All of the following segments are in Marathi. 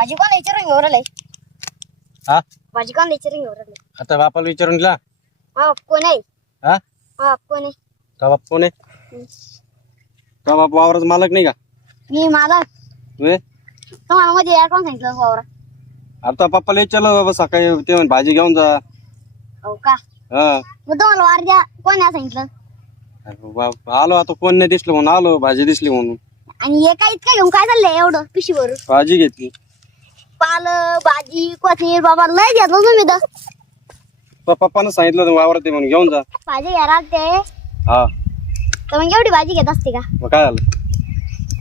भाजी कोण विचारून घेऊन राहिले? हा भाजी कोण विचारून घेऊन राहिले? आता बापाला विचारून दिला. हा कोण आहे? हा हा कोण आहे? का बाप कोण आहे? का बाप वावराचा मालक नाही का? मी मालक. वे तुम्हाला मध्ये या कोण सांगितलं वावरा? आता पप्पाला विचारलं बाबा सकाळी ते म्हणे भाजी घेऊन जा. हो का? हा मग तुम्हाला वार द्या कोण आहे सांगितलं? अरे बाप आलो आता कोण नाही दिसलं म्हणून आलो भाजी दिसली म्हणून. आणि हे काय इतकं घेऊन काय चाललंय एवढं पिशी भरून? भाजी घेतली. पालक भाजी कोथिंबीर बाबा लय घेतलं तुम्ही तर. पप्पानं सांगितलं होतं वावरात आहे म्हणून घेऊन जा. भाजी घ्यायला ते हा तर मग एवढी भाजी घेत असते का? मग काय झालं?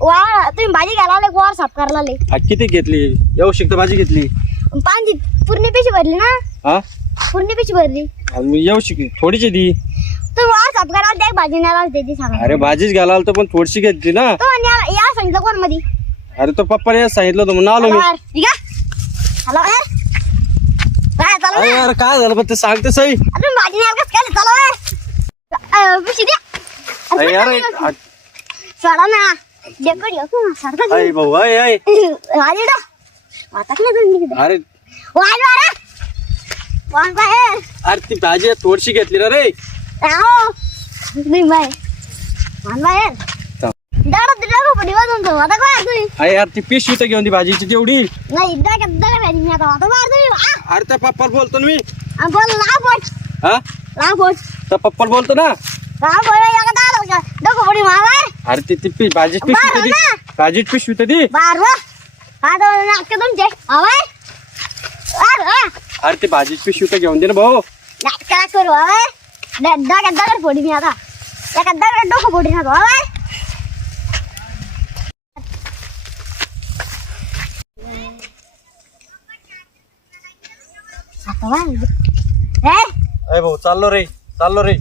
वावर तुम्ही भाजी घ्यायला आले वावर साफ करायला आले. आज किती घेतली? येऊ शकतं भाजी घेतली. पाणी पूर्ण पिशी भरली ना? हा पूर्ण पिशी भरली. मी येऊ शकली थोडीशी दी. तुम्ही वावर साफ करायला त्या भाजी न्यायला त्याची सांगा. अरे भाजीच घाला आलो पण थोडीशी घेतली ना. तो या सांगितलं कोण मध्ये? अरे तो पप्पाने सांगितलं होतं म्हणून आलो मी. हॅलो काय चालू अरे यार काय झालं पण ते सांगते सही. तुम्ही भाजी न्यायला कसं चालू पिशी द्या. अरे यार सोडा ना डेकोड घेऊ सारखं आई भाऊ आई आई भाजी डा आता काय तुम्ही अरे वाज वारा वाज बाहेर अरे ती भाजी थोडीशी घेतली ना रे. आओ तुम्ही बाय वाज बाहेर दाडा दिला पडी वाजून तो आता काय तुम्ही? अरे यार ती पिशवी तर घेऊन ती भाजीची तेवढी. नाही दगा दगा भाजी मी आता बाहेर तुम्ही अरे त्या पप्पाला बोलतो ना मी. बोल ला बोट हा ला बोट त्या पप्पाला बोलतो ना. ला बोल या दाडा का डोको पडी मारा. अरे ती भाजी पिशवी तर दी. भाजी पिशवी तर दी. बार वा आता नाक तुमचे हवाय अरे ती भाजी पिशवी तर घेऊन दे ना भाऊ. काय करू हवाय दगा दगा पडी मी आता एका दगड डोको पडी ना हवाय. अरे भाऊ चाललो रे चाललो रे.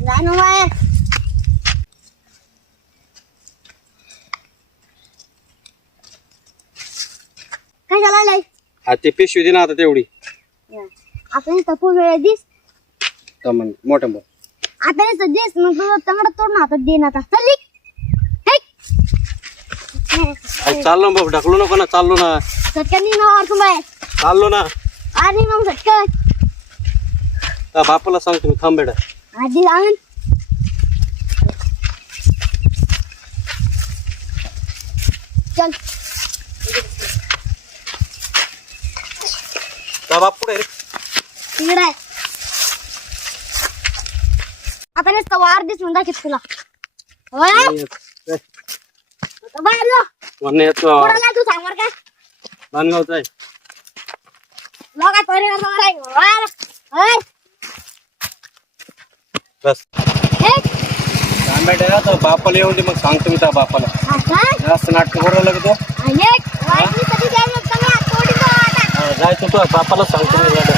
जाणू बाहेर काय झालं? अरे ती पिशवी दे ना आता तेवढी. आता इथं खूप वेळ दिस तमन मोठं मोठ. आता इथं दिस मग तुझं तंगड तोड ना आता दे ना आता चल अरे चाललो ना भाऊ ढकलू नको ना चाललो ना. झटकन नाही ना तू बाहेर चाललो ना. आणि मग झटकन त्या बापाला सांगतो मी थांब बेटा. आधी लावून चल त्या बाप कुठे रे? तिकडे आहे. आता नुसतं वार दिसून दाखव तुला होय आता बाहेर जा. म्हणणे येतो कोणाला तू सांग बरं का? मानगावचा आहे. लोकात परिवार आहे वार होय बस हे थांब बेटा तर बापाला येऊन दे मग सांगतो मी त्या बापाला. आता जास्त नाटक करायला लागतो. आणि वाईट कधी द्यायला तुम्ही तोडी दो आता जायचं तो बापाला सांगतो मी बेटा.